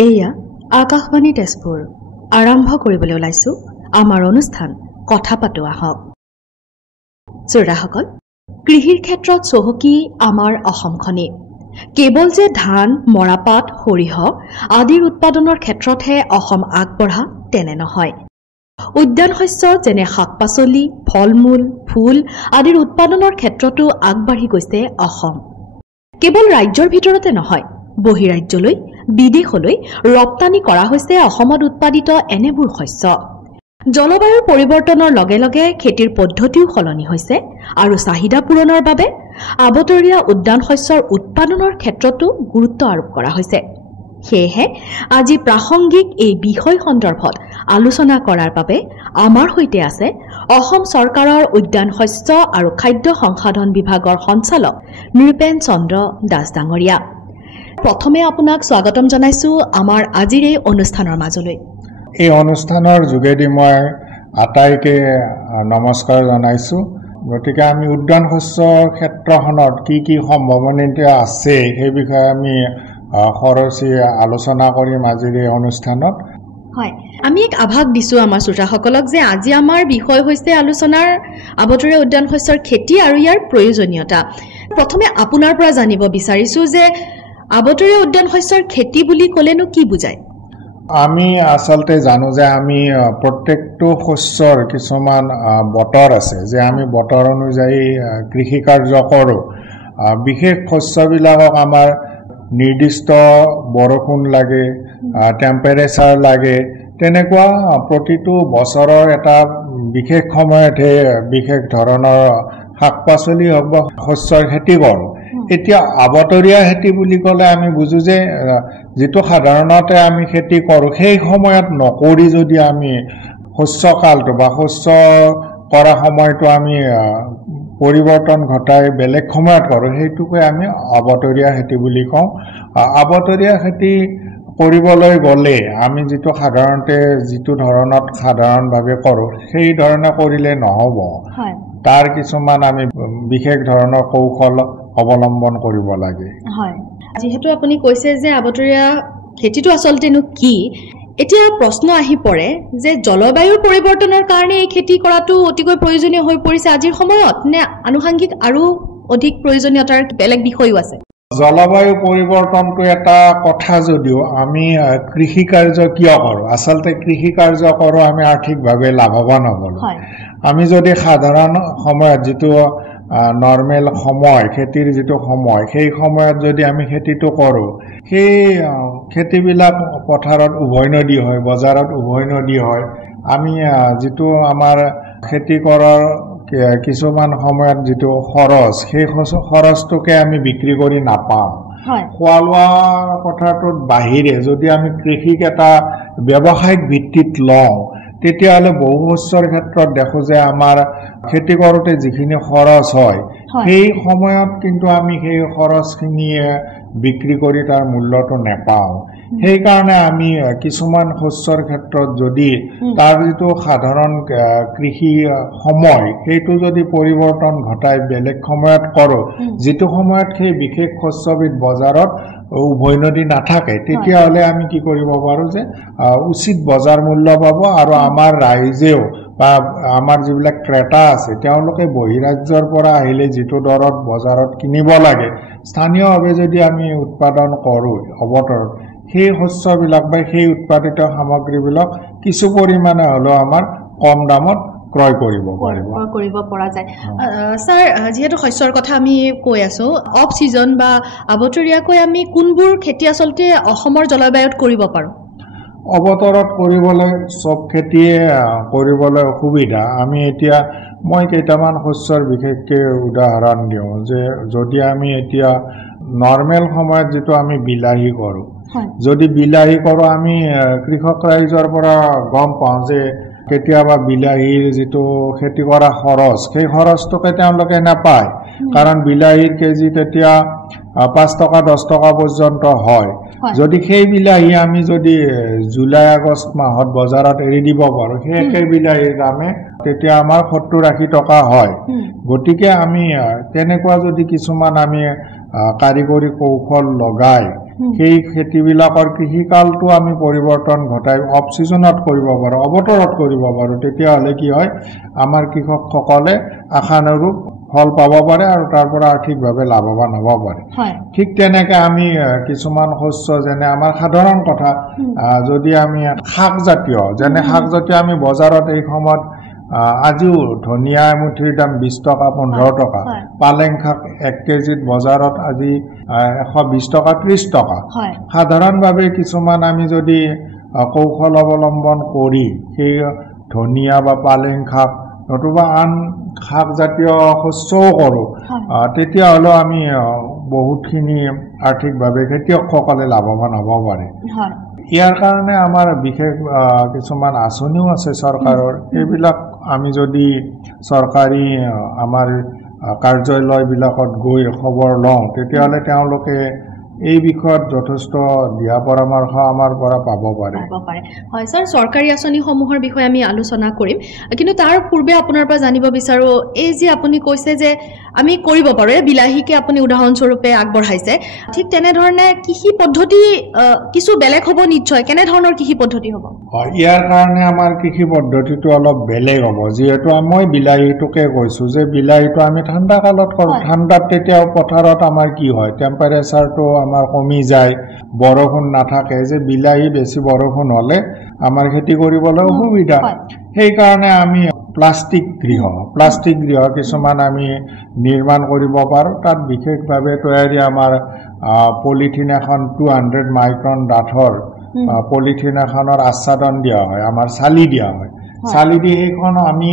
এয়া আকাশবাণী তেজপুৰ আৰম্ভ কৰিবলৈ ওলাইছো আমাৰ অনুষ্ঠান কথা পাতো আহক। শ্ৰোতাসকল, কৃষিৰ ক্ষেত্ৰত চহকী আমাৰ অসমখনি কেৱল যে ধান, মৰাপাট, সৰিয়হ আদিৰ উৎপাদনৰ ক্ষেত্ৰতহে অসম আগবঢ়া তেনে নহয়। উদ্যান শস্য যেনে শাক-পাচলি, ফল-মূল, ফুল আদিৰ উৎপাদনৰ ক্ষেত্ৰতো আগবাঢ়ি গৈছে অসম। কেৱল ৰাজ্যৰ ভিতৰতে নহয়, বহিৰাজ্যলৈ বিদেশলৈ ৰপ্তানি কৰা হৈছে অসমত উৎপাদিত এনেবোৰ শস্য। জলবায়ুৰ পৰিৱৰ্তনৰ লগে লগে খেতিৰ পদ্ধতিও সলনি হৈছে আৰু চাহিদা পূৰণৰ বাবে আবতৰীয়া উদ্যান শস্যৰ উৎপাদনৰ ক্ষেত্ৰতো গুৰুত্ব আৰোপ কৰা হৈছে। সেয়েহে আজি প্ৰাসংগিক এই বিষয় সন্দৰ্ভত আলোচনা কৰাৰ বাবে আমাৰ সৈতে আছে অসম চৰকাৰৰ উদ্যান শস্য আৰু খাদ্য সংসাধন বিভাগৰ সঞ্চালক নৃপেন চন্দ্ৰ দাস ডাঙৰীয়া। প্ৰথমে আপোনাক স্বাগতম জনাইছো আমাৰ আজিৰ এই অনুষ্ঠানৰ মাজলৈ। এই অনুষ্ঠানৰ যোগেদি মই আটাইকে নমস্কাৰ জনাইছো। গতিকে আমি উদ্যান শস্য ক্ষেত্ৰখনত কি সম্ভাৱনীয়তা আছে সেই বিষয়ে আমি খৰচী আলোচনা কৰিম আজিৰ এই অনুষ্ঠানত। হয়, আমি এক আভাস দিছো আমাৰ শ্ৰোতাসকলক যে আজি আমাৰ বিষয় হৈছে আলোচনাৰ আবতৰীয়া উদ্যান শস্যৰ খেতি আৰু ইয়াৰ প্ৰয়োজনীয়তা। প্ৰথমে আপোনাৰ পৰা জানিব বিচাৰিছো যে আবতৰীয়া উদ্যান শস্যৰ খেতি বুলি ক'লেনো কি বুজায়? আমি আচলতে জানো যে আমি প্ৰত্যেকটো শস্যৰ কিছুমান বতৰ আছে, যে আমি বতৰ অনুযায়ী কৃষি কাৰ্য কৰোঁ। বিশেষ শস্যবিলাকক আমাৰ নিৰ্দিষ্ট বৰষুণ লাগে, টেম্পাৰেচাৰ লাগে, তেনেকুৱা প্ৰতিটো বছৰৰ এটা বিশেষ সময়তহে বিশেষ ধৰণৰ শাক পাচলি হওক বা শস্যৰ খেতি কৰোঁ। এতিয়া আবতৰীয়া খেতি বুলি ক'লে আমি বুজো যে যিটো সাধাৰণতে আমি খেতি কৰোঁ সেই সময়ত নকৰি যদি আমি শস্যকালটো বা শস্য কৰা সময়টো আমি পৰিৱৰ্তন ঘটাই বেলেগ সময়ত কৰোঁ, সেইটোকে আমি আবতৰীয়া খেতি বুলি কওঁ। আবতৰীয়া খেতি কৰিবলৈ গ'লে আমি যিটো সাধাৰণতে যিটো ধৰণত সাধাৰণভাৱে কৰোঁ সেই ধৰণে কৰিলে নহ'ব। তাৰ কিছুমান আমি বিশেষ ধৰণৰ কৌশল অৱলম্বন কৰিব লাগে। হয়, যিহেতু আপুনি কৈছে যে আবতৰীয়া খেতিটো আচলতেনো কি, এতিয়া প্ৰশ্ন আহি পৰে যে জলবায়ুৰ পৰিৱৰ্তনৰ কাৰণে এই খেতি কৰাটো অতিকৈ প্ৰয়োজনীয় হৈ পৰিছে আজিৰ সময়ত, নে আনুষংগিক আৰু অধিক প্ৰয়োজনীয়তাৰ বেলেগ বিষয়ো আছে? জলবায়ু পৰিৱৰ্তনটো এটা কথা যদিও আমি কৃষি কাৰ্য কিয় কৰোঁ, আচলতে কৃষি কাৰ্য কৰোঁ আমি আৰ্থিকভাৱে লাভৱান হ'বলৈ। আমি যদি সাধাৰণ সময়ত যিটো নৰ্মেল সময়, খেতিৰ যিটো সময়, সেই সময়ত যদি আমি খেতিটো কৰোঁ, সেই খেতিবিলাক পথাৰত উভৈনদী হয়, বজাৰত উভৈনদী হয়। আমি যিটো আমাৰ খেতি কৰাৰ কিছুমান সময়ত যিটো খৰচ, সেই খৰচটোকে আমি বিক্ৰী কৰি নাপাওঁ। খোৱা লোৱা কথাটোত বাহিৰে যদি আমি কৃষিক এটা ব্যৱসায়িক ভিত্তিত লওঁ, তেতিয়াহ'লে বহু শস্যৰ ক্ষেত্ৰত দেখো যে আমাৰ খেতি কৰোঁতে যিখিনি খৰচ হয় সেই সময়ত কিন্তু আমি সেই খৰচখিনিয়ে বিক্ৰী কৰি তাৰ মূল্যটো নেপাওঁ। সেইকাৰণে আমি কিছুমান শস্যৰ ক্ষেত্ৰত যদি তাৰ যিটো সাধাৰণ কৃষি সময় সেইটো যদি পৰিৱৰ্তন ঘটাই বেলেগ সময়ত কৰোঁ, যিটো সময়ত সেই বিশেষ শস্যবিধ বজাৰত উভৈনদী নাথাকে, তেতিয়াহ'লে আমি কি কৰিব পাৰোঁ যে উচিত বজাৰ মূল্য পাব আৰু আমাৰ ৰাইজেও বা আমাৰ যিবিলাক ক্ৰেতা আছে তেওঁলোকে বহিৰাজ্যৰ পৰা আহিলে যিটো দৰত বজাৰত কিনিব লাগে, স্থানীয়ভাৱে যদি আমি উৎপাদন কৰোঁ অৱতৰত, সেই শস্যবিলাক বা সেই উৎপাদিত সামগ্ৰীবিলাক কিছু পৰিমাণে হ'লেও আমাৰ কম দামত ক্ৰয় কৰিব পৰা যায়। ছাৰ, যিহেতু শস্যৰ কথা আমি কৈ আছো, অফ চিজন বা আবতৰীয়াকৈ আমি কোনবোৰ খেতি আচলতে অসমৰ জলবায়ুত কৰিব পাৰোঁ? অৱতৰত কৰিবলৈ চব খেতিয়ে কৰিবলৈ অসুবিধা। আমি এতিয়া মই কেইটামান শস্যৰ বিশেষকৈ উদাহৰণ দিওঁ যে যদি আমি এতিয়া নৰ্মেল সময়ত যিটো আমি বিলাহী কৰোঁ, যদি বিলাহী কৰোঁ আমি কৃষক ৰাইজৰ পৰা গম পাওঁ যে কেতিয়াবা বিলাহীৰ যিটো খেতি কৰা খৰচ, সেই খৰচটোকে তেওঁলোকে নাপায়, কাৰণ বিলাহীৰ কেজি তেতিয়া 5 টকা 10 টকা পৰ্যন্ত হয়। যদি সেই বিলাহী আমি যদি জুলাই আগষ্ট মাহত বজাৰত এৰি দিব পাৰোঁ, সেই একে বিলাহীৰ দামে তেতিয়া আমাৰ 70-80 টকা হয়। গতিকে আমি তেনেকুৱা যদি কিছুমান আমি কাৰিকৰী কৌশল লগাই সেই খেতিবিলাকৰ কৃষিকালটো আমি পৰিৱৰ্তন ঘটাই অফ ছিজনত কৰিব পাৰোঁ, অৱতৰত কৰিব পাৰোঁ, তেতিয়াহ'লে কি হয় আমাৰ কৃষকসকলে আশানুৰূপ ফল পাব পাৰে আৰু তাৰ পৰা আৰ্থিকভাৱে লাভৱান হ'ব পাৰে। ঠিক তেনেকৈ আমি কিছুমান শস্য যেনে আমাৰ সাধাৰণ কথা যদি আমি শাকজাতীয় যেনে শাকজাতীয় আমি বজাৰত এই সময়ত আজিও ধনিয়া এমুঠিৰ দাম 20 টকা 15 টকা, পালেং শাক 1 কেজিত বজাৰত আজি 120 টকা 30 টকা। সাধাৰণভাৱে কিছুমান আমি যদি কৌশল অৱলম্বন কৰি সেই ধনিয়া বা পালেং শাক নতুবা আন শাকজাতীয় শস্যও কৰোঁ, তেতিয়াহ'লেও আমি বহুতখিনি আৰ্থিকভাৱে খেতিয়কসকলে লাভৱান হ'ব পাৰে। ইয়াৰ কাৰণে আমাৰ বিশেষ কিছুমান আঁচনিও আছে চৰকাৰৰ, সেইবিলাক আমি যদি চৰকাৰী আমাৰ কাৰ্যালয়বিলাকত গৈ খবৰ লওঁ তেতিয়াহ'লে তেওঁলোকে এই বিষয়ত যথেষ্ট দিয়া পৰামৰ্শ আমাৰ পৰা পাব পাৰে। হয় স্যাৰ, চৰকাৰী আঁচনিসমূহৰ বিষয়ে আমি আলোচনা কৰিম, কিন্তু তাৰ পূৰ্বে আপোনাৰ পৰা জানিব বিচাৰোঁ এই যে আপুনি কৈছে যে আমি কৰিব পাৰোঁ, বিলাহীকে আপুনি উদাহৰণস্বৰূপে আগবঢ়াইছে, ঠিক তেনেধৰণে কৃষি পদ্ধতি কিছু বেলেগ হ'ব নিশ্চয়, কেনেধৰণৰ কৃষি পদ্ধতি হ'ব? ইয়াৰ কাৰণে আমাৰ কৃষি পদ্ধতিটো অলপ বেলেগ হ'ব, যিহেতু মই বিলাহীটোকে কৈছোঁ যে বিলাহীটো আমি ঠাণ্ডা কালত কৰোঁ। ঠাণ্ডাত তেতিয়া পথাৰত আমাৰ কি হয় টেম্পাৰেচাৰটো আমাৰ কমি যায়, বৰষুণ নাথাকে, যে বিলাহী বেছি বৰষুণ হ'লে আমাৰ খেতি কৰিবলৈ অসুবিধা। সেইকাৰণে আমি প্লাষ্টিক গৃহ কিছুমান আমি নিৰ্মাণ কৰিব পাৰোঁ। তাত বিশেষভাৱে তৈয়াৰী আমাৰ পলিথিন এখন 200 মাইক্ৰন ডাঠৰ পলিথিন এখনৰ আচ্ছাদন দিয়া হয়, আমাৰ চালি দিয়া হয়। চালি দি সেইখন আমি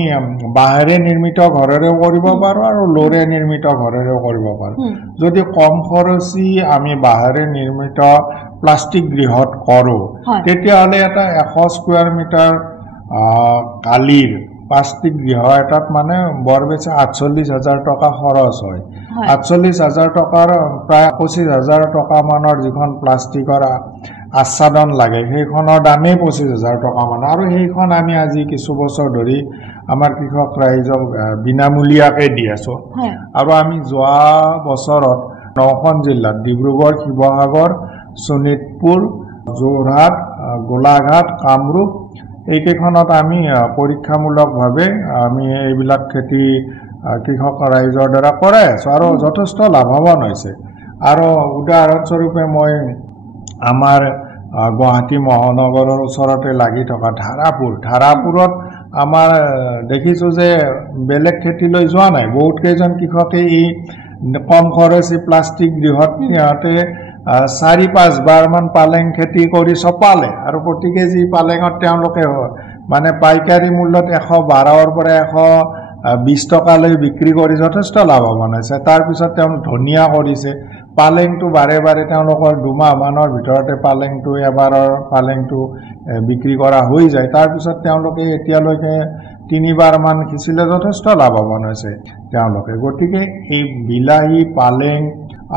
বাঁহেৰে নিৰ্মিত ঘৰেৰেও কৰিব পাৰোঁ আৰু লোৰে নিৰ্মিত ঘৰেৰেও কৰিব পাৰোঁ। যদি কম খৰচী আমি বাঁহেৰে নিৰ্মিত প্লাষ্টিক গৃহত কৰোঁ তেতিয়াহ'লে এটা 100 স্কুৱেৰ মিটাৰ কালিৰ প্লাষ্টিক গৃহ এটাত মানে বৰ বেছি 48,000 টকা খৰচ হয়। 48,000 টকাৰ প্ৰায় 25,000 টকা মানৰ যিখন প্লাষ্টিকৰ আচ্ছাদন লাগে সেইখনৰ দামেই 25,000 টকা মান, আৰু সেইখন আমি আজি কিছু বছৰ ধৰি আমাৰ কৃষক ৰাইজক বিনামূলীয়াকৈ দি আছোঁ। আৰু আমি যোৱা বছৰত 9খন জিলাত ডিব্ৰুগড়, শিৱসাগৰ, শোণিতপুৰ, যোৰহাট, গোলাঘাট, কামৰূপ এইকেইখনত আমি পৰীক্ষামূলকভাৱে আমি এইবিলাক খেতি কৃষক ৰাইজৰ দ্বাৰা কৰাই আছোঁ আৰু যথেষ্ট লাভৱান হৈছে। আৰু উদাহৰণস্বৰূপে মই আমাৰ গুৱাহাটী মহানগৰৰ ওচৰতে লাগি থকা ধাৰাপুৰত আমাৰ দেখিছোঁ যে বেলেগ খেতিলৈ যোৱা নাই, বহুত কেইজন কৃষকে এই কম খৰচী প্লাষ্টিক গৃহত সিহঁতে 4-5 বাৰমান পালেং খেতি কৰি চপালে, আৰু প্ৰতি কেজি পালেঙত তেওঁলোকে মানে পাইকাৰী মূল্যত 112ৰ পৰা 120 টকালৈ বিক্ৰী কৰি যথেষ্ট লাভৱান হৈছে। তাৰপিছত তেওঁলোকে ধনিয়া কৰিছে, পালেংটো বাৰে বাৰে তেওঁলোকৰ 2 মাহমানৰ ভিতৰতে পালেংটো এবাৰৰ পালেংটো বিক্ৰী কৰা হৈ যায়। তাৰপিছত তেওঁলোকে এতিয়ালৈকে 3 বাৰমান সিঁচিলে যথেষ্ট লাভৱান হৈছে তেওঁলোকে। গতিকে এই বিলাহী, পালেং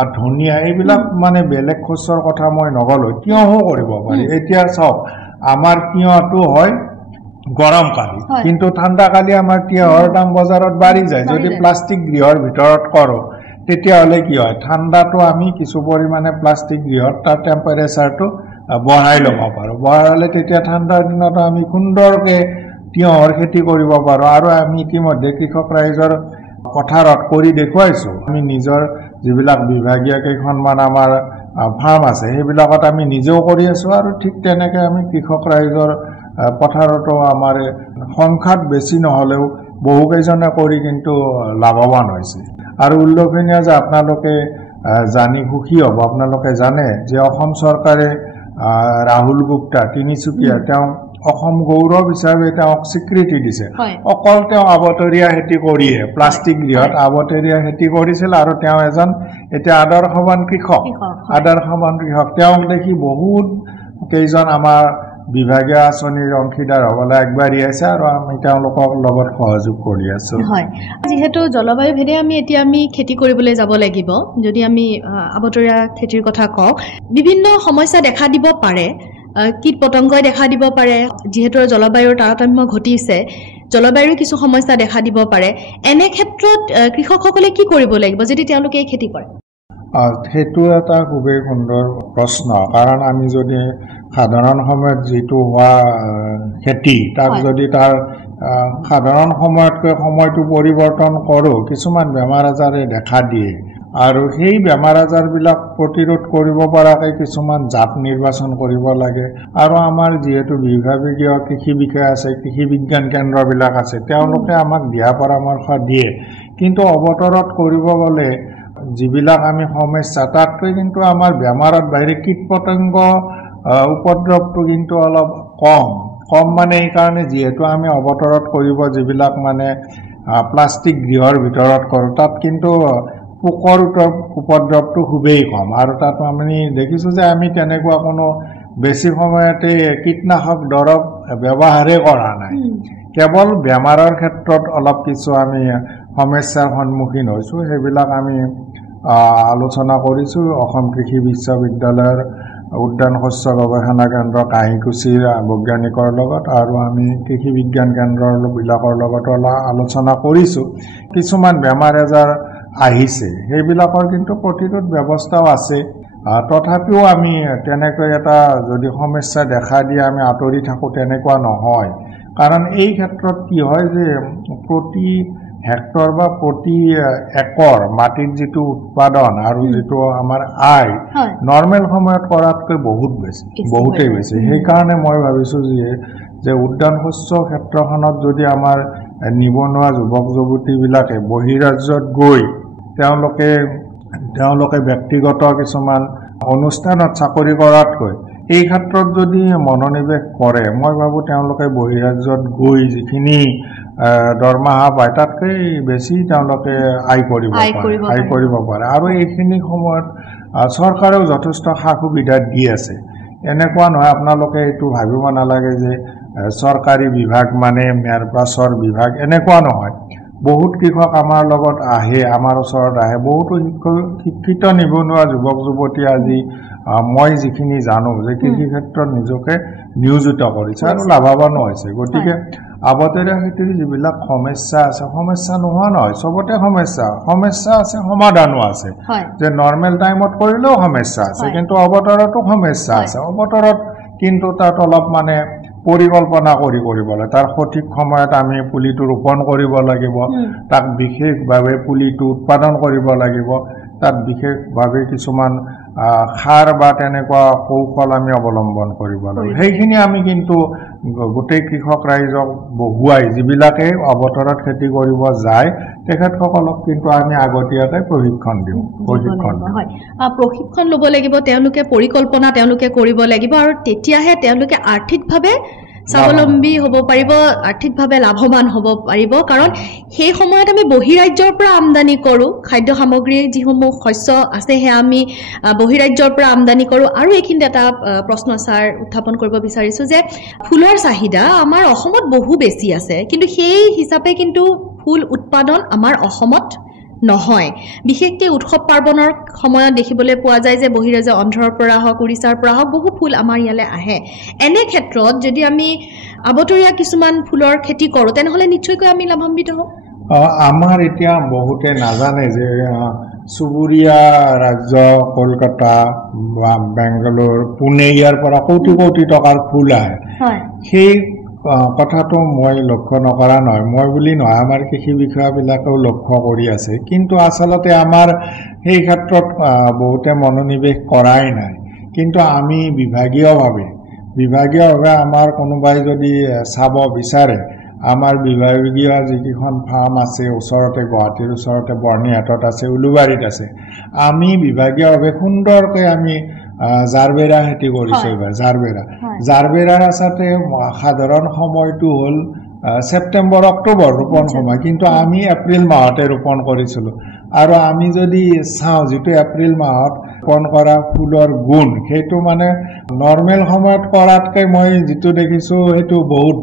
আৰু ধনিয়া এইবিলাক মানে বেলেগ শস্যৰ কথা মই নগ'লোঁ, তিয়ঁহো কৰিব পাৰি। এতিয়া চাওক আমাৰ তিয়ঁহটো হয় গৰমকালি, কিন্তু ঠাণ্ডাকালি আমাৰ তিয়ঁহৰ দাম বজাৰত বাঢ়ি যায়। যদি প্লাষ্টিক গৃহৰ ভিতৰত কৰোঁ তেতিয়াহ'লে কি হয়, ঠাণ্ডাটো আমি কিছু পৰিমাণে প্লাষ্টিক গৃহত তাৰ টেম্পাৰেচাৰটো বঢ়াই ল'ব পাৰোঁ। বঢ়ালে তেতিয়া ঠাণ্ডাৰ দিনতো আমি সুন্দৰকৈ তিয়ঁহৰ খেতি কৰিব পাৰোঁ। আৰু আমি ইতিমধ্যে কৃষক ৰাইজৰ পথাৰত কৰি দেখুৱাইছোঁ। আমি নিজৰ যিবিলাক বিভাগীয় কেইখনমান আমাৰ ফাৰ্ম আছে সেইবিলাকত আমি নিজেও কৰি আছোঁ, আৰু ঠিক তেনেকৈ আমি কৃষক ৰাইজৰ পথাৰতো আমাৰ সংখ্যাত বেছি নহ'লেও বহুকেইজনে কৰি কিন্তু লাভৱান হৈছে। আৰু উল্লেখনীয় যে আপোনালোকে জানি সুখী হ'ব, আপোনালোকে জানে যে অসম চৰকাৰে ৰাহুল গুপ্তা তিনিচুকীয়া তেওঁ অসম গৌৰৱ হিচাপে তেওঁক স্বীকৃতি দিছে। অকল তেওঁ আবতৰীয়া খেতি কৰিয়ে প্লাষ্টিক গৃহত আবতৰীয়া খেতি কৰিছিল, আৰু তেওঁ এজন এতিয়া আদৰ্শৱান কৃষক। তেওঁক দেখি বহুত কেইজন আমাৰ বিভাগীয় আঁচনিৰ অংশীদাৰ হ'বলৈ আগবাঢ়ি আছে, আৰু আমি তেওঁলোকৰ লগত সহযোগ কৰি আছোঁ। যিহেতু জলবায়ু ভেদে আমি খেতি কৰিবলৈ যাব লাগিব, যদি আমি আবতৰীয়া খেতিৰ কথা কওঁ, বিভিন্ন সমস্যা দেখা দিব পাৰে, কীট পতংগই দেখা দিব পাৰে। যিহেতু জলবায়ুৰ তাৰতম্য ঘটিছে, জলবায়ুৰ কিছু সমস্যা দেখা দিব পাৰে। এনে ক্ষেত্ৰত কৃষকসকলে কি কৰিব লাগিব যদি তেওঁলোকে এই খেতি কৰে? সেইটো এটা খুবেই সুন্দৰ প্ৰশ্ন কাৰণ আমি যদি সাধাৰণ সময়ত যিটো হোৱা খেতি তাক যদি তাৰ সাধাৰণ সময়তকৈ সময়টো পৰিৱৰ্তন কৰোঁ কিছুমান বেমাৰ আজাৰে দেখা দিয়ে আৰু সেই বেমাৰ আজাৰবিলাক প্ৰতিৰোধ কৰিব পৰাকৈ কিছুমান জাত নিৰ্বাচন কৰিব লাগে আৰু আমাৰ যিহেতু বিভাগীয় কৃষি বিষয়া আছে কৃষি বিজ্ঞান কেন্দ্ৰবিলাক আছে তেওঁলোকে আমাক দিয়া পৰামৰ্শ দিয়ে কিন্তু অৱতৰত কৰিব গ'লে যিবিলাক আমি সমস্যা তাতকৈ কিন্তু আমাৰ বেমাৰত বাহিৰে কীট পতংগ উপদ্ৰৱটো কিন্তু অলপ কম মানে এই কাৰণে যিহেতু আমি অৱতৰত কৰিব যিবিলাক মানে প্লাষ্টিক গৃহৰ ভিতৰত কৰোঁ তাত কিন্তু পোকৰ উপদ্ৰৱটো খুবেই কম আৰু তাত আমি দেখিছোঁ যে আমি তেনেকুৱা কোনো বেছি সময়তে কীটনাশক দৰৱ ব্যৱহাৰেই কৰা নাই কেৱল বেমাৰৰ ক্ষেত্ৰত অলপ কিছু আমি সমস্যাৰ সন্মুখীন হৈছোঁ সেইবিলাক আমি আলোচনা কৰিছোঁ অসম কৃষি বিশ্ববিদ্যালয়ৰ উদ্যান শস্য গৱেষণা কেন্দ্ৰ কাহিকুছিৰ বৈজ্ঞানিকৰ লগত আৰু আমি কৃষি বিজ্ঞান কেন্দ্ৰবিলাকৰ লগত আলোচনা কৰিছোঁ কিছুমান বেমাৰ আজাৰ আহিছে সেইবিলাকৰ কিন্তু প্ৰতিৰোধ ব্যৱস্থাও আছে তথাপিও আমি তেনেকৈ এটা যদি সমস্যা দেখা দিয়ে আমি আঁতৰি থাকোঁ তেনেকুৱা নহয় কাৰণ এই ক্ষেত্ৰত কি হয় যে প্ৰতি হেক্টৰ বা প্ৰতি একৰ মাটিৰ যিটো উৎপাদন আৰু যিটো আমাৰ আয় নৰ্মেল সময়ত কৰাতকৈ বহুতেই বেছি সেইকাৰণে মই ভাবিছোঁ যে উদ্যান শস্য ক্ষেত্ৰখনত যদি আমাৰ নিবনুৱা যুৱক যুৱতীবিলাকে বহিৰাজ্যত গৈ তেওঁলোকে ব্যক্তিগত কিছুমান অনুষ্ঠানত চাকৰি কৰাতকৈ এই ক্ষেত্ৰত যদি মনোনিৱেশ কৰে মই ভাবোঁ তেওঁলোকে বহিৰাজ্যত গৈ যিখিনি দৰমহা পায় তাতকৈ বেছি তেওঁলোকে আয় কৰিব পাৰে আৰু এইখিনি সময়ত চৰকাৰেও যথেষ্ট সা সুবিধা দি আছে এনেকুৱা নহয় আপোনালোকে এইটো ভাবিব নালাগে যে চৰকাৰী বিভাগ মানে মেৰপাছৰ বিভাগ এনেকুৱা নহয় বহুত কৃষক আমাৰ লগত আহে আমাৰ ওচৰত আহে বহুতো শিক্ষিত নিবনুৱা যুৱক যুৱতী আজি মই যিখিনি জানো যে কৃষি ক্ষেত্ৰত নিজকে নিয়োজিত কৰিছে আৰু লাভৱানো হৈছে গতিকে আবতৰীয়া খেতিৰ যিবিলাক সমস্যা আছে সমস্যা নোহোৱা নহয় চবতে সমস্যা আছে সমাধানো আছে যে নৰ্মেল টাইমত কৰিলেও সমস্যা আছে কিন্তু অৱতৰতো সমস্যা আছে অৱতৰত কিন্তু তাত অলপ মানে পৰিকল্পনা কৰিব লাগে তাৰ সঠিক সময়ত আমি পুলিটো ৰোপণ কৰিব লাগিব তাক বিশেষভাৱে পুলিটো উৎপাদন কৰিব লাগিব তাত বিশেষভাৱে কিছুমান সাৰ বা তেনেকুৱা কৌশল আমি অৱলম্বন কৰিব লাগিব সেইখিনি আমি কিন্তু গোটেই কৃষক ৰাইজক বহুৱাই যিবিলাকে অৱতৰত খেতি কৰিব যায় তেখেতসকলক কিন্তু আমি আগতীয়াকৈ প্ৰশিক্ষণ দিওঁ প্ৰশিক্ষণ ল'ব লাগিব তেওঁলোকে পৰিকল্পনা তেওঁলোকে কৰিব লাগিব আৰু তেতিয়াহে তেওঁলোকে আৰ্থিকভাৱে স্বাৱলম্বী হ'ব পাৰিব আৰ্থিকভাৱে লাভৱান হ'ব পাৰিব কাৰণ সেই সময়ত আমি বহিৰাজ্যৰ পৰা আমদানি কৰোঁ খাদ্য সামগ্ৰী যিসমূহ শস্য আছে সেয়া আমি বহিৰাজ্যৰ পৰা আমদানি কৰোঁ আৰু এইখিনিত এটা প্ৰশ্ন ছাৰ উত্থাপন কৰিব বিচাৰিছোঁ যে ফুলৰ চাহিদা আমাৰ অসমত বহু বেছি আছে কিন্তু সেই হিচাপে কিন্তু ফুল উৎপাদন আমাৰ অসমত নহয় বিশেষকৈ উৎসৱ পাৰ্বণৰ সময়ত দেখিবলৈ পোৱা যায় যে বহিৰাজ্য অন্ধ্ৰৰ পৰা হওক উৰিষ্যাৰ পৰা হওক বহু ফুল আমাৰ ইয়ালৈ আহে এনে ক্ষেত্ৰত যদি আমি আবতৰীয়া কিছুমান ফুলৰ খেতি কৰোঁ তেনেহ'লে নিশ্চয়কৈ আমি লাভান্বিত হওঁ আমাৰ এতিয়া বহুতে নাজানে যে চুবুৰীয়া ৰাজ্য কলকাতা বা বেংগালোৰ পুনে ইয়াৰ পৰা কোটি টকাৰ ফুল আহে সেই কথাটো মই লক্ষ্য নকৰা নহয় মই বুলি নহয় আমাৰ কৃষি বিষয়াবিলাকেও লক্ষ্য কৰি আছে কিন্তু আচলতে আমাৰ সেই ক্ষেত্ৰত বহুতে মনোনিৱেশ কৰাই নাই কিন্তু আমি বিভাগীয়ভাৱে আমাৰ কোনোবাই যদি চাব বিচাৰে আমাৰ বিভাগীয় যিকেইখন ফাৰ্ম আছে ওচৰতে গুৱাহাটীৰ ওচৰতে বৰ্ণিহাটত আছে উলুবাৰীত আছে আমি বিভাগীয়ভাৱে সুন্দৰকৈ আমি জাৰবেৰা খেতি কৰিছোঁ এইবাৰ জাৰবেৰাৰ আচলতে সাধাৰণ সময়টো হ'ল ছেপ্টেম্বৰ অক্টোবৰ ৰোপণ সময় কিন্তু আমি এপ্ৰিল মাহতে ৰোপণ কৰিছিলোঁ আৰু আমি যদি চাওঁ যিটো এপ্ৰিল মাহত ৰোপণ কৰা ফুলৰ গুণ সেইটো মানে নৰ্মেল সময়ত কৰাতকৈ মই যিটো দেখিছোঁ সেইটো বহুত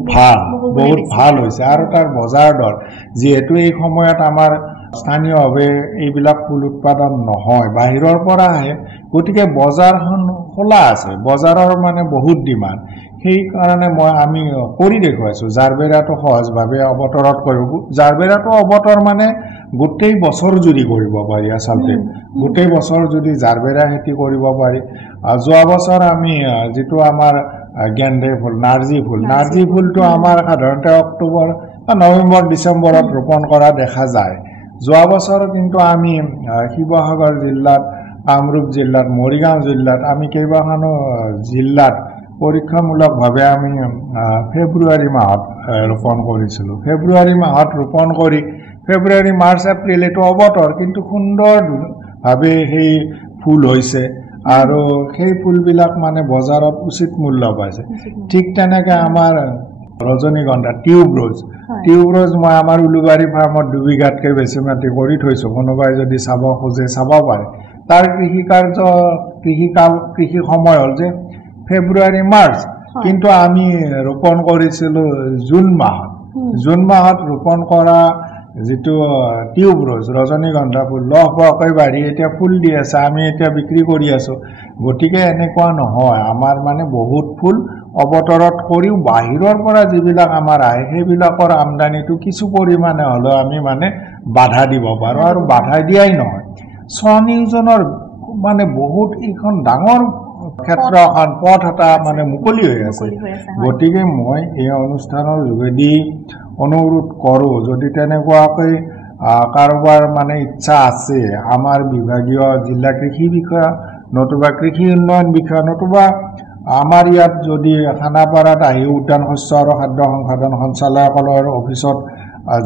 ভাল হৈছে আৰু তাৰ বজাৰ দৰ যিহেতু এই সময়ত আমাৰ স্থানীয়ভাৱে এইবিলাক ফুল উৎপাদন নহয় বাহিৰৰ পৰা আহে গতিকে বজাৰখন খোলা আছে বজাৰৰ মানে বহুত ডিমাণ্ড সেই কাৰণে আমি কৰি দেখুৱাইছোঁ জাৰবেৰাটো সহজভাৱে অৱতৰত কৰিব জাৰবেৰাটো অৱতৰ মানে গোটেই বছৰ জুৰি কৰিব পাৰি আচলতে গোটেই বছৰ যদি জাৰবেৰা খেতি কৰিব পাৰি যোৱা বছৰ আমি যিটো আমাৰ গেন্দে ফুল নাৰ্জী ফুলটো আমাৰ সাধাৰণতে অক্টোবৰ নৱেম্বৰ ডিচেম্বৰত ৰোপণ কৰা দেখা যায় যোৱা বছৰ কিন্তু আমি শিৱসাগৰ জিলাত কামৰূপ জিলাত মৰিগাঁও জিলাত আমি কেইবাখনো জিলাত পৰীক্ষামূলকভাৱে আমি ফেব্ৰুৱাৰী মাহত ৰোপণ কৰিছিলোঁ ফেব্ৰুৱাৰী মাহত ৰোপণ কৰি ফেব্ৰুৱাৰী মাৰ্চ এপ্ৰিল এইটো অৱতৰ কিন্তু সুন্দৰভাৱে সেই ফুল হৈছে আৰু সেই ফুলবিলাক মানে বজাৰত উচিত মূল্য পাইছে ঠিক তেনেকৈ আমাৰ ৰজনীগন্ধা টিউবৰোজ মই আমাৰ উলুবাৰী ফাৰ্মত 2 বিঘাতকৈ বেছি মাটি কৰি থৈছোঁ কোনোবাই যদি চাব খোজে চাব পাৰে তাৰ কৃষি সময় হ'ল যে ফেব্ৰুৱাৰী মাৰ্চ কিন্তু আমি ৰোপণ কৰিছিলোঁ জুন মাহত ৰোপণ কৰা যিটো টিউবৰোজ ৰজনীগন্ধা ফুল লহপহকৈ বাঢ়ি এতিয়া ফুল দি আছে আমি এতিয়া বিক্ৰী কৰি আছোঁ গতিকে এনেকুৱা নহয় আমাৰ মানে বহুত ফুল অৱতৰত কৰিও বাহিৰৰ পৰা যিবিলাক আমাৰ আহে সেইবিলাকৰ আমদানিটো কিছু পৰিমাণে হ'লেও আমি মানে বাধা দিব পাৰোঁ আৰু বাধা দিয়াই নহয় স্বনিয়োজনৰ মানে বহুত এইখন ডাঙৰ ক্ষেত্ৰ এখন পথ এটা মানে মুকলি হৈ আছে গতিকে মই এই অনুষ্ঠানৰ যোগেদি অনুৰোধ কৰোঁ যদি তেনেকুৱাকৈ কাৰোবাৰ মানে ইচ্ছা আছে আমাৰ বিভাগীয় জিলা কৃষি বিষয়া নতুবা কৃষি উন্নয়ন বিষয়া নতুবা আমাৰ ইয়াত যদি খানাপাৰাত আহি উদ্যান শস্য আৰু খাদ্য সংসাধন সঞ্চালকালয়ৰ অফিচত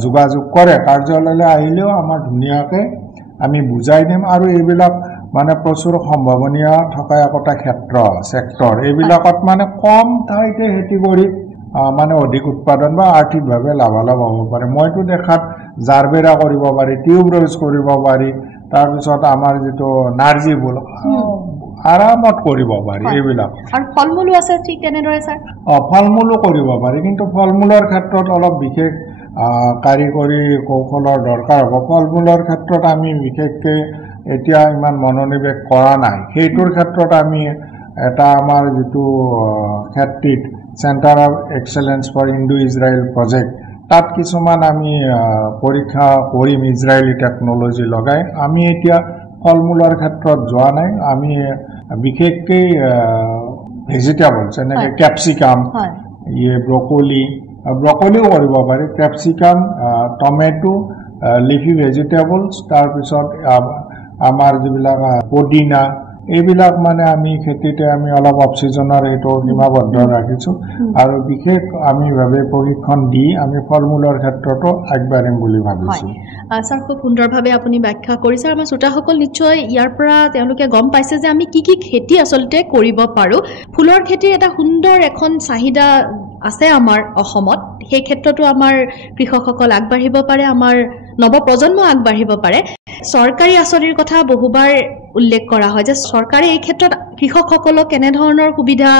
যোগাযোগ কৰে কাৰ্যালয়লৈ আহিলেও আমাৰ ধুনীয়াকৈ আমি বুজাই দিম আৰু এইবিলাক মানে প্ৰচুৰ সম্ভাৱনীয় থকা একটা সেক্টৰ এইবিলাকত মানে কম ঠাইতে খেতি কৰি মানে অধিক উৎপাদন বা আৰ্থিকভাৱে লাভালাভ হ'ব পাৰে মইতো দেখাত জাৰবেৰা কৰিব পাৰি টিউবৰোজ কৰিব পাৰি তাৰপিছত আমাৰ যিটো নাৰ্জী ফুল আৰামত কৰিব পাৰি এইবিলাক আৰু ফলমূলো আছে ঠিক তেনেদৰে স্যাৰ ফলমূলো কৰিব পাৰি কিন্তু ফলমূলৰ ক্ষেত্ৰত অলপ বিশেষ কাৰিকৰী কৌশলৰ দৰকাৰ হ'ব ফলমূলৰ ক্ষেত্ৰত আমি বিশেষকৈ এতিয়া ইমান মনোনিৱেশ কৰা নাই সেইটোৰ ক্ষেত্ৰত আমি এটা আমাৰ যিটো ক্ষেত্ৰত centre of excellence for Indo Israel project তাত কিছুমান আমি পৰীক্ষা কৰিম ইজৰাইলী টেকনলজি লগাই আমি এতিয়া ফলমূলৰ ক্ষেত্ৰত যোৱা নাই আমি বিশেষকৈ ভেজিটেবল যেনেকৈ কেপচিকাম ব্ৰকলিও কৰিব পাৰি কেপচিকাম টমেটো লিফি ভেজিটেবলছ তাৰপিছত আমাৰ যিবিলাক পদিনা এইবিলাক মানে আমি খেতিতে আমি অলপ অক্সিজেনৰ এইটো সীমাবদ্ধ ৰাখিছোঁ আৰু বিশেষ আমি প্ৰশিক্ষণ দি আমি ফলমূলৰ ক্ষেত্ৰতো আগবাঢ়িম বুলি ভাবিছোঁ স্যাৰ খুব সুন্দৰভাৱে আপুনি ব্যাখ্যা কৰিছে আমাৰ শ্ৰোতাসকল নিশ্চয় ইয়াৰ পৰা তেওঁলোকে গম পাইছে যে আমি কি খেতি আচলতে কৰিব পাৰোঁ ফুলৰ খেতিৰ এটা সুন্দৰ এখন চাহিদা আছে আমাৰ অসমত সেই ক্ষেত্ৰতো আমাৰ কৃষকসকল আগবাঢ়িব পাৰে আমাৰ নৱপ্ৰজন্ম আগবাঢ়িব পাৰে চৰকাৰী আঁচনিৰ কথা বহুবাৰ উল্লেখ কৰা হয় যে চৰকাৰে এই ক্ষেত্ৰত কৃষকসকলক কেনে ধৰণৰ সুবিধা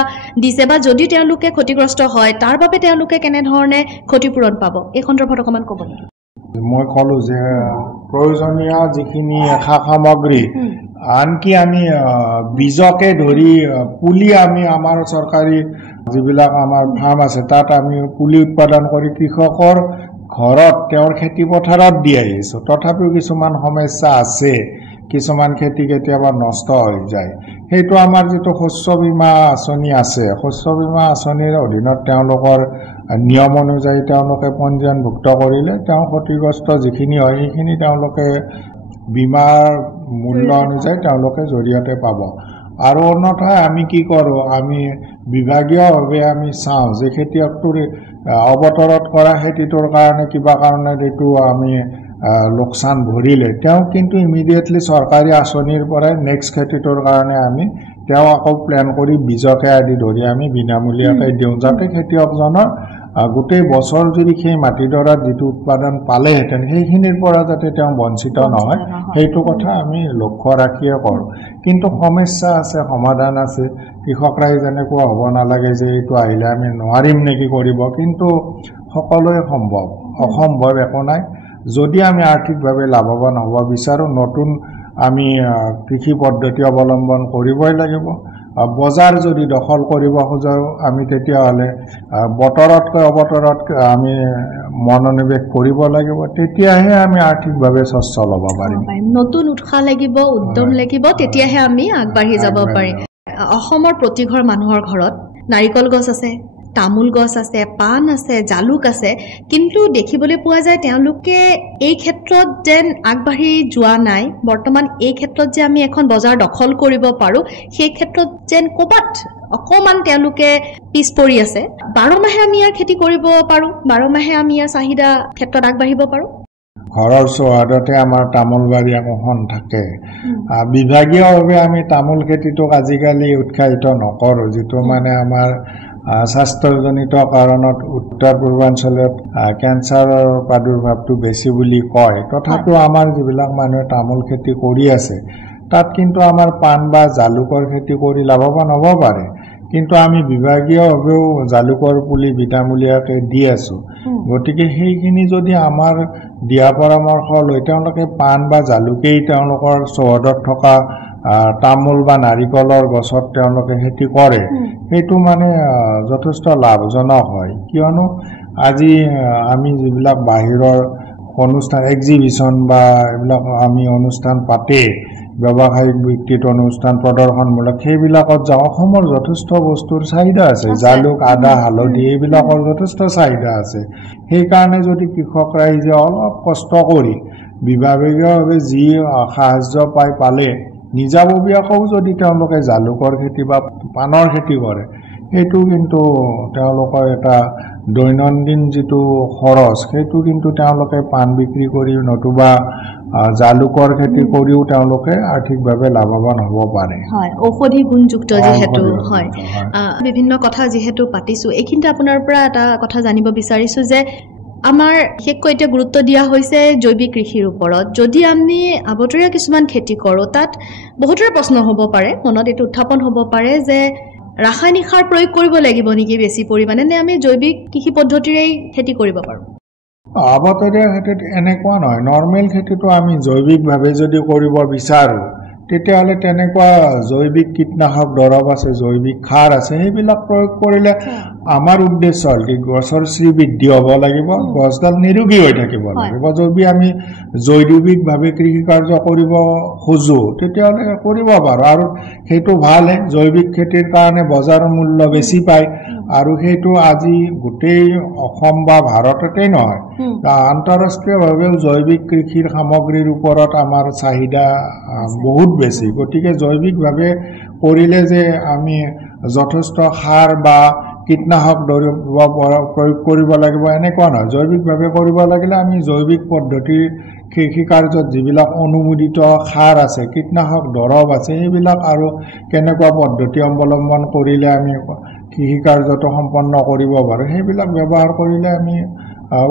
দিছে বা যদি তেওঁলোকে ক্ষতিগ্ৰস্ত হয় তাৰ বাবে তেওঁলোকে কেনে ধৰণে ক্ষতিপূৰণ পাব এই সন্দৰ্ভত অকমান ক'ব নেকি মই ক'লো যে প্ৰয়োজনীয় যিখিনি সামগ্ৰী আনকি আমি বীজকে ধৰি পুলি আমি আমাৰ চৰকাৰী যিবিলাক আমাৰ ফাৰ্ম আছে তাত আমি পুলি উৎপাদন কৰি কৃষকৰ ঘৰত তেওঁৰ খেতি পথাৰত দি আহিছোঁ তথাপিও কিছুমান সমস্যা আছে কিছুমান খেতি কেতিয়াবা নষ্ট হৈ যায় সেইটো আমাৰ যিটো শস্য বীমা আঁচনি আছে শস্য বীমা আঁচনিৰ অধীনত তেওঁলোকৰ নিয়ম অনুযায়ী তেওঁলোকে পঞ্জীয়নভুক্ত কৰিলে তেওঁ ক্ষতিগ্ৰস্ত যিখিনি হয় সেইখিনি তেওঁলোকে বীমাৰ মূল্য অনুযায়ী তেওঁলোকে জৰিয়তে পাব আৰু অন্যথাই আমি কি কৰোঁ আমি বিভাগীয়ভাৱে আমি চাওঁ যে খেতিয়কটোৰ অৱতৰত কৰা খেতিটোৰ কাৰণে কিবা কাৰণত এইটো আমি লোকচান ভৰিলে তেওঁ কিন্তু ইমিডিয়েটলি চৰকাৰী আঁচনিৰ পৰাই নেক্সট খেতিটোৰ কাৰণে আমি তেওঁ আকৌ প্লেন কৰি বীজকে আদি ধৰি আমি বিনামূলীয়াকৈ দিওঁ যাতে খেতিয়কজনৰ গোটেই বছৰ যদি সেই মাটিডৰাত যিটো উৎপাদন পালেহেঁতেন সেইখিনিৰ পৰা যাতে তেওঁ বঞ্চিত নহয় সেইটো কথা আমি লক্ষ্য ৰাখিয়ে কৰোঁ কিন্তু সমস্যা আছে সমাধান আছে কৃষক ৰাইজ এনেকুৱা হ'ব নালাগে যে এইটো আহিলে আমি নোৱাৰিম নেকি কৰিব কিন্তু সকলোৱে সম্ভৱ অসম্ভৱ একো নাই যদি আমি আৰ্থিকভাৱে লাভৱান হ'ব বিচাৰোঁ নতুন আমি কৃষি পদ্ধতি অৱলম্বন কৰিবই লাগিব বজাৰ যদি দখল কৰিব খোজো আমি তেতিয়াহ'লে বতৰতকৈ অবতৰত আমি মনোনিৱেশ কৰিব লাগিব তেতিয়াহে আমি আৰ্থিকভাৱে সচ্ছল হ'ব পাৰিম নতুন উৎসাহ লাগিব উদ্যম লাগিব তেতিয়াহে আমি আগবাঢ়ি যাব পাৰিম অসমৰ প্ৰতি ঘৰ মানুহৰ ঘৰত নাৰিকল গছ আছে তামোল গছ আছে পান আছে জালুক আছে কিন্তু দেখিবলৈ পোৱা যায় তেওঁলোকে এই ক্ষেত্ৰত যেন আগবাঢ়ি যোৱা নাই বৰ্তমান এই ক্ষেত্ৰত যে আমি এখন বজাৰ দখল কৰিব পাৰো সেই ক্ষেত্ৰত যেন ক'বাত অকমান তেওঁলোকে পিছ পৰি আছে 12 মাহে আমি ইয়াৰ খেতি কৰিব পাৰো 12 মাহে আমি ইয়াৰ চাহিদা ক্ষেত্ৰত আগবাঢ়িব পাৰো ঘৰৰ চৌহদতে আমাৰ তামোল বাৰী এখন থাকে বিভাগীয়ভাৱে আমি তামোল খেতিটোক আজিকালি উৎসাহিত নকৰোঁ যিটো মানে আমাৰ স্বাস্থ্যজনিত কাৰণত উত্তৰ পূৰ্বাঞ্চলত কেঞ্চাৰৰ প্ৰাদুৰ্ভাৱটো বেছি বুলি কয় তথাপিও আমাৰ যিবিলাক মানুহে তামোল খেতি কৰি আছে তাত কিন্তু আমাৰ পাণ বা জালুকৰ খেতি কৰি লাভৱান হ'ব পাৰে কিন্তু আমি বিভাগীয়ভাৱেও জালুকৰ পুলি বিনামূলীয়াকৈ দি আছোঁ গতিকে সেইখিনি যদি আমাৰ দিয়া পৰামৰ্শ লৈ তেওঁলোকে পাণ বা জালুকেই তেওঁলোকৰ চৌহদত থকা তামোল বা নাৰিকলৰ গছত তেওঁলোকে খেতি কৰে সেইটো মানে যথেষ্ট লাভজনক হয় কিয়নো আজি আমি যিবিলাক বাহিৰৰ অনুষ্ঠান এক্সিবিশন বা এইবিলাক আমি অনুষ্ঠান পাতে ব্যৱসায়িক ভিত্তিত অনুষ্ঠান প্ৰদৰ্শনমূলক সেইবিলাকত যাওঁ অসমৰ যথেষ্ট বস্তুৰ চাহিদা আছে জালুক আদা হালধি এইবিলাকৰ যথেষ্ট চাহিদা আছে সেইকাৰণে যদি কৃষক ৰাইজে অলপ কষ্ট কৰি বিভাগীয়ভাৱে যি সাহায্য পালে নিজাববীয়াকৈও যদি তেওঁলোকে জালুকৰ খেতি বা পাণৰ খেতি কৰে সেইটো কিন্তু তেওঁলোকৰ এটা দৈনন্দিন যিটো খৰচ সেইটো কিন্তু তেওঁলোকে পাণ বিক্ৰী কৰি নতুবা জালুকৰ খেতি কৰিও তেওঁলোকে আৰ্থিকভাৱে লাভৱান হ'ব পাৰে হয় ঔষধি গুণযুক্ত যেহেতু হয় বিভিন্ন কথা যেহেতু পাতিছো এইখিনিতে আপোনাৰ পৰা এটা কথা জানিব বিচাৰিছো যে আমাৰ বিশেষকৈ এতিয়া গুৰুত্ব দিয়া হৈছে জৈৱিক কৃষিৰ ওপৰত যদি আমি আবতৰীয়া কিছুমান খেতি কৰোঁ তাত বহুতৰে প্ৰশ্ন হ'ব পাৰে মনত এইটো উত্থাপন হ'ব পাৰে যে ৰাসায়নিক সাৰ প্ৰয়োগ কৰিব লাগিব নেকি বেছি পৰিমাণে নে আমি জৈৱিক কৃষি পদ্ধতিৰেই খেতি কৰিব পাৰোঁ আবতৰীয়া খেতিত এনেকুৱা নহয় নৰ্মেল খেতিটো আমি জৈৱিকভাৱে যদি কৰিব বিচাৰোঁ তেতিয়াহ'লে তেনেকুৱা জৈৱিক কীটনাশক দৰৱ আছে জৈৱিক সাৰ আছে সেইবিলাক প্ৰয়োগ কৰিলে আমাৰ উদ্দেশ্য হ'ল কি গছৰ শ্ৰীবৃদ্ধি হ'ব লাগিব গছডাল নিৰোগী হৈ থাকিব লাগিব যদি আমি জৈৱিকভাৱে কৃষি কাৰ্য কৰিব খোজোঁ তেতিয়াহ'লে কৰিব পাৰোঁ আৰু সেইটো ভালহে জৈৱিক খেতিৰ কাৰণে বজাৰৰ মূল্য বেছি পায় আৰু সেইটো আজি গোটেই অসম বা ভাৰততেই নহয় আন্তঃৰাষ্ট্ৰীয়ভাৱেও জৈৱিক কৃষিৰ সামগ্ৰীৰ ওপৰত আমাৰ চাহিদা বহুত বেছি গতিকে জৈৱিকভাৱে কৰিলে যে আমি যথেষ্ট সাৰ বা কীটনাশক দ্ৰব্য প্ৰয়োগ কৰিব লাগিব এনেকুৱা নহয় জৈৱিকভাৱে কৰিব লাগিলে আমি জৈৱিক পদ্ধতিৰ কৃষি কাৰ্যত যিবিলাক অনুমোদিত সাৰ আছে কীটনাশক দৰৱ আছে সেইবিলাক আৰু কেনেকুৱা পদ্ধতি অৱলম্বন কৰিলে আমি কৃষি কাৰ্যটো সম্পন্ন কৰিব পাৰোঁ সেইবিলাক ব্যৱহাৰ কৰিলে আমি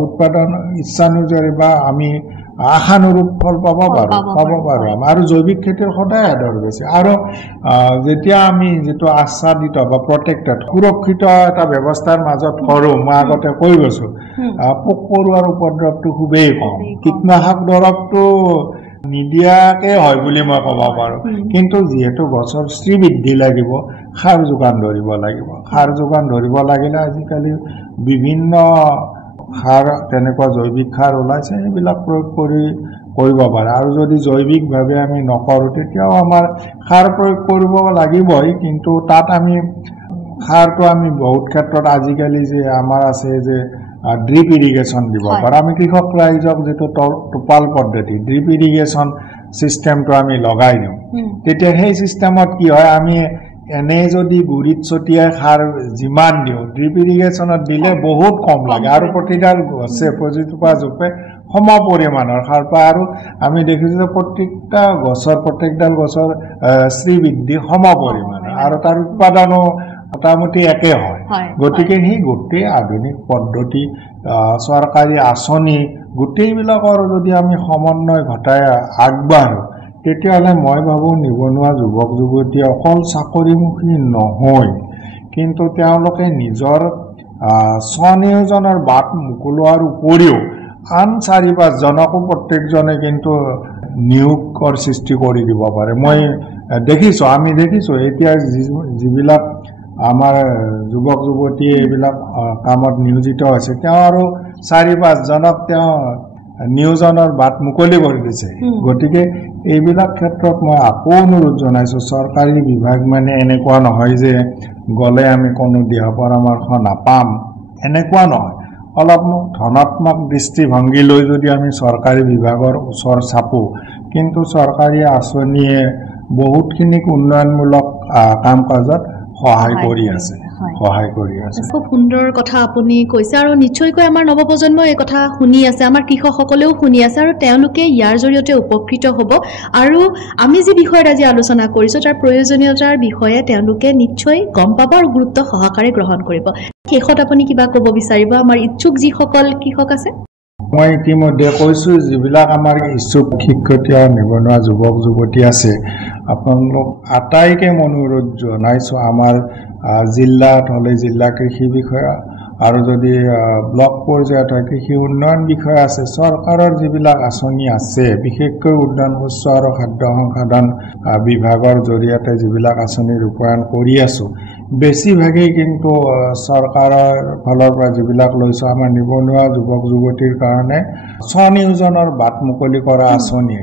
উৎপাদন ইচ্ছানুযায়ী বা আমি আশানুৰূপ ফল পাব পাৰোঁ আৰু জৈৱিক খেতিৰ সদায় আদৰ বেছি আৰু যেতিয়া আমি যিটো আচ্ছাদিত বা প্ৰটেক্টেড সুৰক্ষিত এটা ব্যৱস্থাৰ মাজত কৰোঁ মই আগতে কৈ গৈছোঁ পোক পৰুৱাৰ উপদ্ৰৱটো খুবেই কম কীটনাশক দৰৱটো নিদিয়াকে হয় বুলি মই ক'ব পাৰোঁ কিন্তু যিহেতু গছৰ শ্ৰীবৃদ্ধি লাগিব সাৰ যোগান ধৰিব লাগিলে আজিকালি বিভিন্ন সাৰ তেনেকুৱা জৈৱিক সাৰ ওলাইছে সেইবিলাক প্ৰয়োগ কৰিব পাৰে আৰু যদি জৈৱিকভাৱে আমি নকৰোঁ তেতিয়াও আমাৰ সাৰ প্ৰয়োগ কৰিব লাগিবই কিন্তু তাত আমি সাৰটো আমি বহুত ক্ষেত্ৰত আজিকালি যে আমাৰ আছে যে ড্ৰিপ ইৰিগেশ্যন দিব পাৰোঁ আমি কৃষক ৰাইজক যিটো টোপাল পদ্ধতি ড্ৰিপ ইৰিগেশ্যন ছিষ্টেমটো আমি লগাই দিওঁ তেতিয়া সেই ছিষ্টেমত কি হয় আমি এনে যদি গুৰিত ছটিয়াই সাৰ যিমান দিওঁ ড্ৰিপ ইৰিগেশ্যনত দিলে বহুত কম লাগে আৰু প্ৰতিডাল গছে প্ৰতিজোপা জোপে সম পৰিমাণৰ সাৰ পায় আৰু আমি দেখিছোঁ যে প্ৰত্যেকডাল গছৰ শ্ৰীবৃদ্ধি সম পৰিমাণৰ আৰু তাৰ উৎপাদনো মোটামুটি একে হয় গতিকে সেই গোটেই আধুনিক পদ্ধতি চৰকাৰী আঁচনি গোটেইবিলাকৰ যদি আমি সমন্বয় ঘটাই আগবাঢ়োঁ তেতিয়াহ'লে মই ভাবোঁ নিবনুৱা যুৱক যুৱতীয়ে অকল চাকৰিমুখী নহয় কিন্তু তেওঁলোকে নিজৰ স্বনিয়োজনৰ বাট মুকলোৱাৰ উপৰিও আন 4-5 জনকো প্ৰত্যেকজনে কিন্তু নিয়োগৰ সৃষ্টি কৰি দিব পাৰে মই দেখিছোঁ, আমি দেখিছোঁ এতিয়া যিবিলাক আমাৰ যুৱক যুৱতীয়ে এইবিলাক কামত নিয়োজিত হৈছে তেওঁ আৰু 4-5 জনক তেওঁ নিয়োজনৰ বাট মুকলি কৰি দিছে। গতিকে এইবিলাক ক্ষেত্ৰত মই আকৌ অনুৰোধ জনাইছোঁ, চৰকাৰী বিভাগ মানে এনেকুৱা নহয় যে গ'লে আমি কোনো দিহা পৰামৰ্শ নাপাম, এনেকুৱা নহয়। অলপ ধনাত্মক দৃষ্টিভংগী লৈ যদি আমি চৰকাৰী বিভাগৰ ওচৰ চাপোঁ, কিন্তু চৰকাৰী আঁচনিয়ে বহুতখিনিক উন্নয়নমূলক কাম কাজত সহায় কৰি আছে। খুব সুন্দৰ কথা আপুনি কৈছে আৰু নিশ্চয়কৈ আমাৰ নৱপ্ৰজন্মই এই কথা শুনি আছে, আমাৰ কৃষকসকলেও শুনি আছে আৰু তেওঁলোকে ইয়াৰ জৰিয়তে উপকৃত হ'ব আৰু আমি যি বিষয়ত আজি আলোচনা কৰিছোঁ তাৰ প্ৰয়োজনীয়তাৰ বিষয়ে তেওঁলোকে নিশ্চয় গম পাব আৰু গুৰুত্ব সহকাৰে গ্ৰহণ কৰিব। শেষত আপুনি কিবা ক'ব বিচাৰিব আমাৰ ইচ্ছুক যিসকল কৃষক আছে? মই ইতিমধ্যে কৈছোঁ, যিবিলাক আমাৰ ইচ্ছুক শিক্ষয়িত্ৰী আৰু নিবনুৱা যুৱক যুৱতী আছে, আপোনালোক আটাইকে অনুৰোধ জনাইছোঁ, আমাৰ জিলাত হ'লে জিলা কৃষি বিষয়া আৰু যদি ব্লক পৰ্যায়ত হয় কৃষি উন্নয়ন বিষয়া আছে, চৰকাৰৰ যিবিলাক আঁচনি আছে, বিশেষকৈ উদ্যান শস্য আৰু খাদ্য সংসাধন বিভাগৰ জৰিয়তে যিবিলাক আঁচনি ৰূপায়ণ কৰি আছোঁ, বেছিভাগেই কিন্তু চৰকাৰৰ ফালৰ পৰা যিবিলাক লৈছোঁ আমাৰ নিবনুৱা যুৱক যুৱতীৰ কাৰণে স্বনিয়োজনৰ বাট মুকলি কৰা আঁচনিয়ে।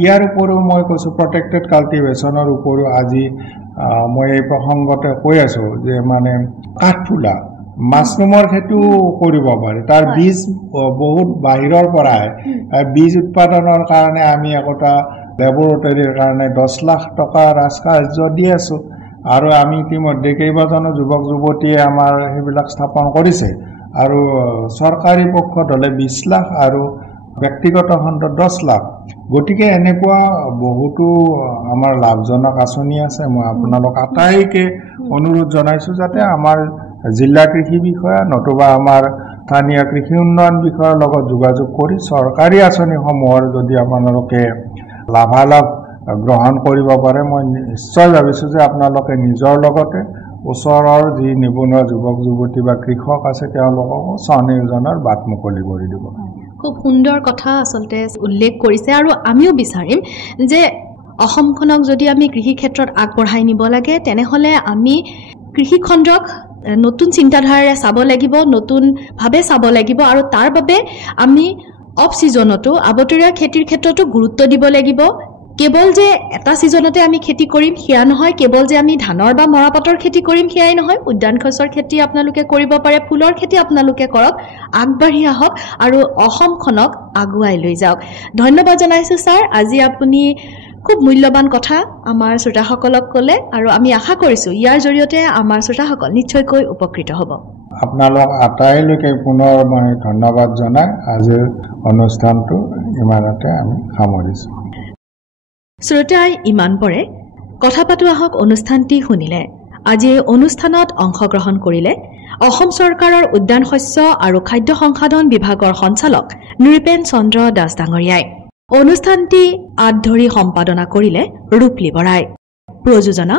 ইয়াৰ উপৰিও মই কৈছোঁ প্ৰটেক্টেড কাল্টিভেশ্যনৰ উপৰিও আজি মই এই প্ৰসংগতে কৈ আছোঁ যে মানে কাঠফুলা মাছৰুমৰ খেতিও কৰিব পাৰি, তাৰ বীজ বহুত বাহিৰৰ পৰা আহে। বীজ উৎপাদনৰ কাৰণে আমি একোটা লেবৰেটৰীৰ কাৰণে 10 লাখ টকা ৰাজসাহায্য দি আছোঁ আৰু আমি ইতিমধ্যে কেইবাজনো যুৱক যুৱতীয়ে আমাৰ সেইবিলাক স্থাপন কৰিছে আৰু চৰকাৰী পক্ষত হ'লে 20 লাখ আৰু ব্যক্তিগত খণ্ডত 10 লাখ। গতিকে এনেকুৱা বহুতো আমাৰ লাভজনক আঁচনি আছে। মই আপোনালোক আটাইকে অনুৰোধ জনাইছোঁ যাতে আমাৰ জিলা কৃষি বিষয়া নতুবা আমাৰ স্থানীয় কৃষি উন্নয়ন বিষয়াৰ লগত যোগাযোগ কৰি চৰকাৰী আঁচনিসমূহৰ যদি আপোনালোকে লাভালাভ গ্ৰহণ কৰিব পাৰে, মই নিশ্চয় ভাবিছোঁ যে আপোনালোকে নিজৰ লগতে ওচৰৰ যি নিবনুৱা যুৱক যুৱতী বা কৃষক আছে তেওঁলোককো স্বনিয়োজনৰ বাট মুকলি কৰি দিব। খুব সুন্দৰ কথা আচলতে উল্লেখ কৰিছে আৰু আমিও বিচাৰিম যে অসমখনক যদি আমি কৃষি ক্ষেত্ৰত আগবঢ়াই নিব লাগে তেনেহ'লে আমি কৃষি খণ্ডক নতুন চিন্তাধাৰাৰে চাব লাগিব, নতুনভাৱে চাব লাগিব আৰু তাৰ বাবে আমি অফ ছিজনতো আবতৰীয়া খেতিৰ ক্ষেত্ৰতো গুৰুত্ব দিব লাগিব। কেৱল যে এটা ছিজনতে আমি খেতি কৰিম সেয়া নহয়, কেৱল যে আমি ধানৰ বা মৰাপাটৰ খেতি কৰিম সেয়াই নহয়, উদ্যান শস্যৰ খেতি আপোনালোকে কৰিব পাৰে, ফুলৰ খেতি আপোনালোকে কৰক, আগবাঢ়ি আহক আৰু অসমখনক আগুৱাই লৈ যাওক। ধন্যবাদ জনাইছোঁ ছাৰ, আজি আপুনি খুব মূল্যৱান কথা আমাৰ শ্ৰোতাসকলক ক'লে আৰু আমি আশা কৰিছোঁ ইয়াৰ জৰিয়তে আমাৰ শ্ৰোতাসকল নিশ্চয়কৈ উপকৃত হ'ব। আপোনালোক আটাইলৈকে পুনৰ মই ধন্যবাদ জনাই আজিৰ অনুষ্ঠানটো ইমানতে আমি সামৰিছোঁ। শ্ৰোতাই ইমান পৰে কথা পাতো আহক অনুষ্ঠানটি শুনিলে। আজি এই অনুষ্ঠানত অংশগ্ৰহণ কৰিলে অসম চৰকাৰৰ উদ্যান শস্য আৰু খাদ্য সংসাধন বিভাগৰ সঞ্চালক নৃপেন চন্দ্ৰ দাস ডাঙৰীয়াই। অনুষ্ঠানটি আঁত ধৰি সম্পাদনা কৰিলে ৰূপলী বৰাই। প্ৰযোজনা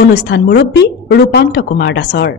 অনুষ্ঠান মুৰব্বী ৰূপান্ত কুমাৰ দাসৰ।